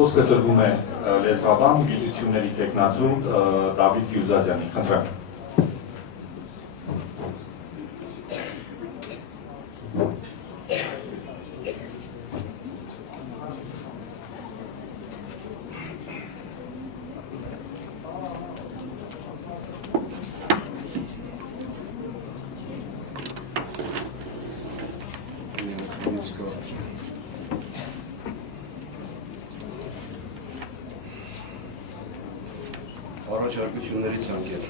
Խոսքը տրվում է լեզվաբան գիտությունների թեկնածու Դավիթ Գյուզադյանի, խնդրեմ։ Առաջարկությունների ցանկեր։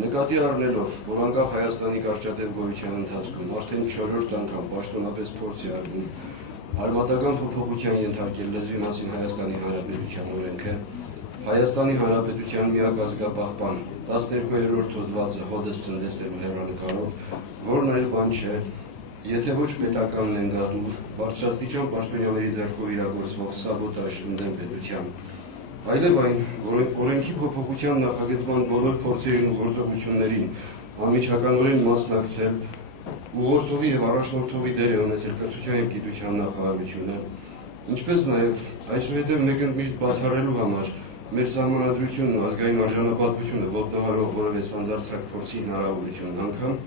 Նկատի առնելով, որ անկախ Հայաստանի կարճատև գոյության ընթացքում արդեն 4-րդ անգամ պաշտոնապես փորձ է արվում արմատական փոփոխության ենթարկել լեզվի մասին Հայաստանի Հանրապետության օրենքը, Հայաստանի Հանրապետության միակ ազգապահպան 12-րդ հոդվածը հոդս ցնդեցնելու հեռանկարով, որն այլ բան չէ, եթե ոչ պետականն են դատում բարձրաստիճան պաշտոնյաների ձեռքով իրագործվող սաբոտաժ ընդդեմ պետության, այլև այն, որ օրենքի փոփոխության նախագծման բոլոր փորձերին ու գործողություններին անմիջականորեն մասնակցել, ուղղորդողի և առաջնորդողի դեր է ունեցել կրթության և գիտության նախարարությունը, ինչպես նաև այսուհետև մեկընդմիշտ բացառելու համար մեր սահմանադրությունն ու ազգային արժանապատվությունը ոտնահարող որևէ սանձարձակ փորձի հնարավորությունն անգամ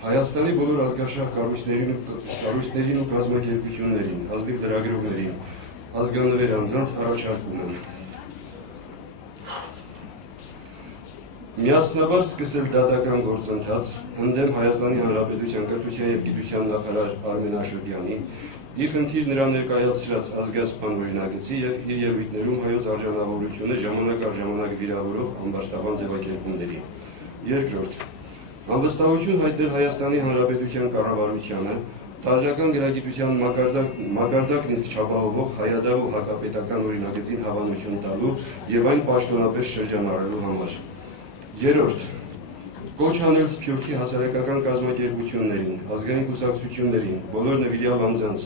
Հայաստանի բոլոր ազգաշխարհ կառույցներին ու կազմակերպություններին, ազնիվ լրագրողներին, ազգանվեր անձանց առաջարկում են միասնաբար սկսել դատական գործընթաց ընդդեմ Հայաստանի Հանրապետության կրթության և գիտության նախարար Արմեն Աշոտյանի, ի խնդիր նրա ներկայացրած ազգասպան օրինագծի և իր ելույթներում հայոց արժանավորությունը ժամանակ առ ժամանակ վիրավորող ամբարտավան ձևակերպումների։ Երկրորդ, անվստահություն հայտնել Հայաստանի Հանրապետության կառավարությանը տարրական գրագիտության մակարդակն իսկ չապահովող հայադավ ու հակապետական օրինագծին հավանություն տալու և այն պաշտոնապես շրջանառելու համար։ Երրորդ, կոչ անել Սփյուռքի հասարակական կազմակերպություններին, ազգային կուսակցություններին, բոլոր նվիրյալ անձանց,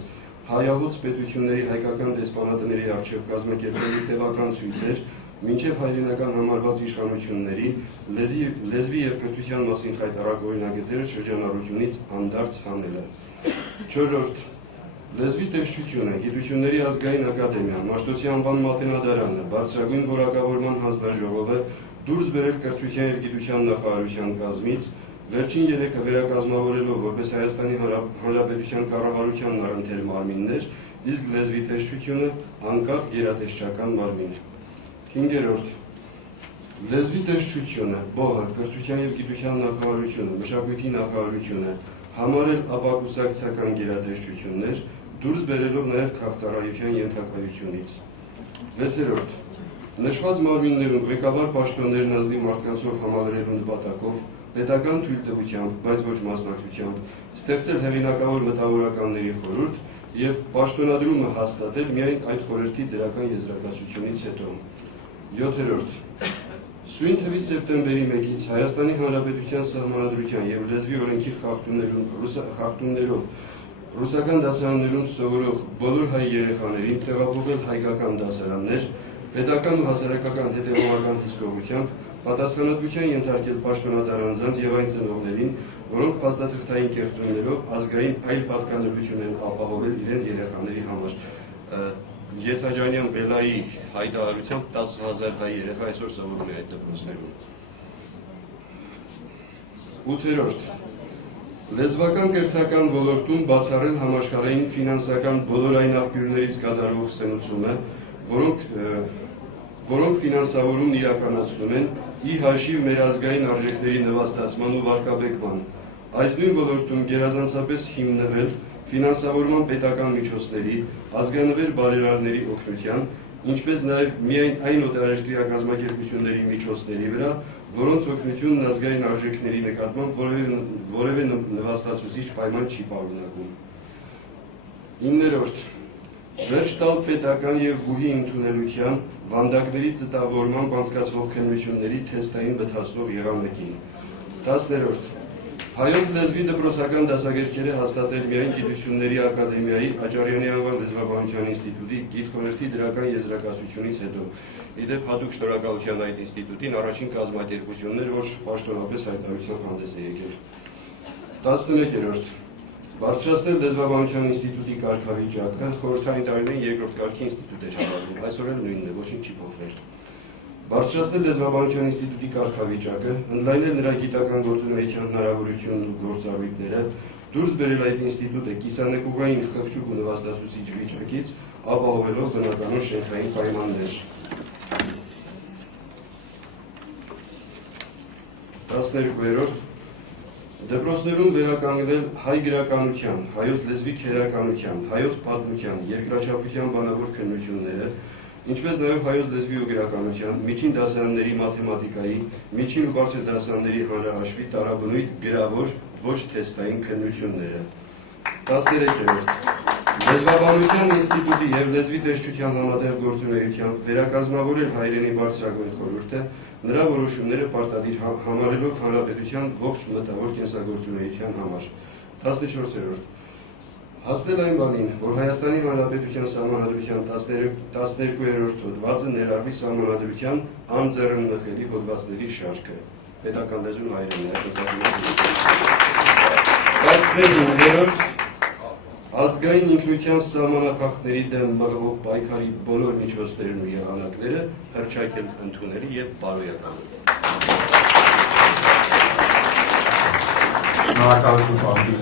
հայահոց պետությունների հայկական դեսպանատների առջև կազմակերպելու տևական ցույցեր, մինչև հայրենական համարված իշխանությունների լեզվի և կրթության մասին խայտառակ օրինագծերը շրջանառությունից անդարձ հանելը։ Չորրորդ, լեզվի տեսչությունը, գիտությունների ազգային ակադեմիան, Մաշտոցի անվան մատենադարանը, բարձրագույն որակավորման հանձնաժողովը դուրս բերել կրթության և գիտության նախարարության կազմից, վերջին երեքը վերակազմավորելով որպես Հայաստանի Հանրապետության կառավարությանն առընթեր մարմիններ, իսկ լեզվի տեսչությունը անկախ գերատեսչական մարմին։ Հինգերորդ, լեզվի տեսչությունը, ԲՈՀ-ը, կրթության և գիտության նախարարությունը, մշակույթի նախարարությունը համարել ապակուսակցական գերատեսչություններ, դուրս բերելով նաև քաղցրահայության ենթակայությունից։ Վեցերորդ, նշված մարմիններում ղեկավար պաշտոններն ազնիվ մարդկանցով համալրելու նպատակով պետական թույլտվությամբ, բայց ոչ մասնակցությամբ, ստեղծել հեղինակավոր մտավորականների խորհուրդ և պաշտոնադրումը հաստատել միայն այդ խորհրդի դրական եզրակացությունից հետո։ Յոթերորդ, սույն թվի սեպտեմբերի 1-ից Հայաստանի Հանրապետության Սահմանադրության և լեզվի օրենքի խախտումներով ռուսական դասարաններում սովորող բոլոր հայ երեխաներին տեղափոխել հայկական դասարաններ, պետական ու հասարակական հետևողական հսկողությամբ պատասխանատվության ենթարկել պաշտոնատար անձանց և այն ծնողներին, որոնք փաստաթղթային կեղծումներով ազգային այլ պատկանելություն են ապահովել իրենց երեխաների համար։ Եսաջանյան Բելայի հայտարարությամբ 10,000 հայ երեխա այսօր սովորում է այդ դպրոցներում։ Ութերորդ, լեզվական կրթական ոլորտում բացառել համաշխարհային ֆինանսական բոլոր այն աղբյուրներից կատարվող սենուցումը, որոնք ֆինանսավորումն իրականացնում են ի հաշիվ մեր ազգային արժեքների նվաստացման ու վարկաբեկման, այս նույն ոլորտում գերազանցապես հիմնվել ֆինանսավորման պետական միջոցների, ազգանվեր բարերարների օգնության, ինչպես նաև միայն այն օտարերկրյա կազմակերպությունների միջոցների վրա, որոնց օգնությունն ազգային արժեքների նկատմամբ որևէ նվաստացուցիչ պայման չի պարունակում։ Իններորդ, վերջ տալ պետական և բուհի ընդունելության, վանդակների ծտավորման անցկացվող քննությունների թեստային բթացնող եղանակին։ 10-րդ, հայոց լեզվի դպրոցական դասագրքերը հաստատել միայն Գիտությունների ակադեմիայի Աճարյանի անվան լեզվաբանության ինստիտուտի գիտխորհրդի դրական եզրակացությունից հետո։ Իդեպ հատուկ շնորհակալության այդ ինստիտուտին առաջին կազմակերպությունն էր, որ պաշտոնապես հայտարարությամբ հանդես է եկել։ 11-րդ, Բարձրացնել լեզվաբանության ինստիտուտի կարգավիճակը, խորհրդային տարիներին երկրորդ կարգի ինստիտուտ էր համարվում, այսօր էլ նույնն է, ոչինչ չի փոխվել։ Բարձրացնել լեզվաբանության ինստիտուտի կարգավիճակը, ընդլայնել նրա գիտական գործունեության հնարավորությունն ու գործառույթները, դուրս բերել այդ ինստիտուտը կիսանեկուղային խղճուկ ու նվաստացուցիչ վիճակից, ապահովելով բնականոն շենքային պայմաններ։ 12-րդ Դպրոցներում վերականգնել հայ գրականության, հայոց լեզվի քերականության, հայոց պատմության, երկրաչափության բանավոր քննությունները, ինչպես նաև հայոց լեզվի ու գրականության, միջին դասարանների մաթեմատիկայի, միջին ու բարձր դասարանների հանրահաշվի տարաբնույթ գրավոր ոչ թեստային քննությունները։ 13-րդ Լեզվաբանության ինստիտուտի և լեզվի տեսչության համատեղ գործունեությամբ վերակազմավորել հայրենի բարձրագույն խորհուրդը, նրա որոշումները պարտադիր համարելով հանրապետության ողջ մտավոր կենսագործունեության համար։ 14-րդ Հասնել այն բանին, որ Հայաստանի Հանրապետության Սահմանադրության 12-րդ հոդվածը ներառվի Սահմանադրության անձեռնմխելի հոդվածների շարքը։ Պետական լեզուն հայերենն է։ 15-րդ Ազգային ինքնության սահմանախախտների դեմ մղվող պայքարի բոլոր միջոցներն ու եղանակները հռչակել ընդունելի և բարոյական։ Շնորհակալություն, պարոն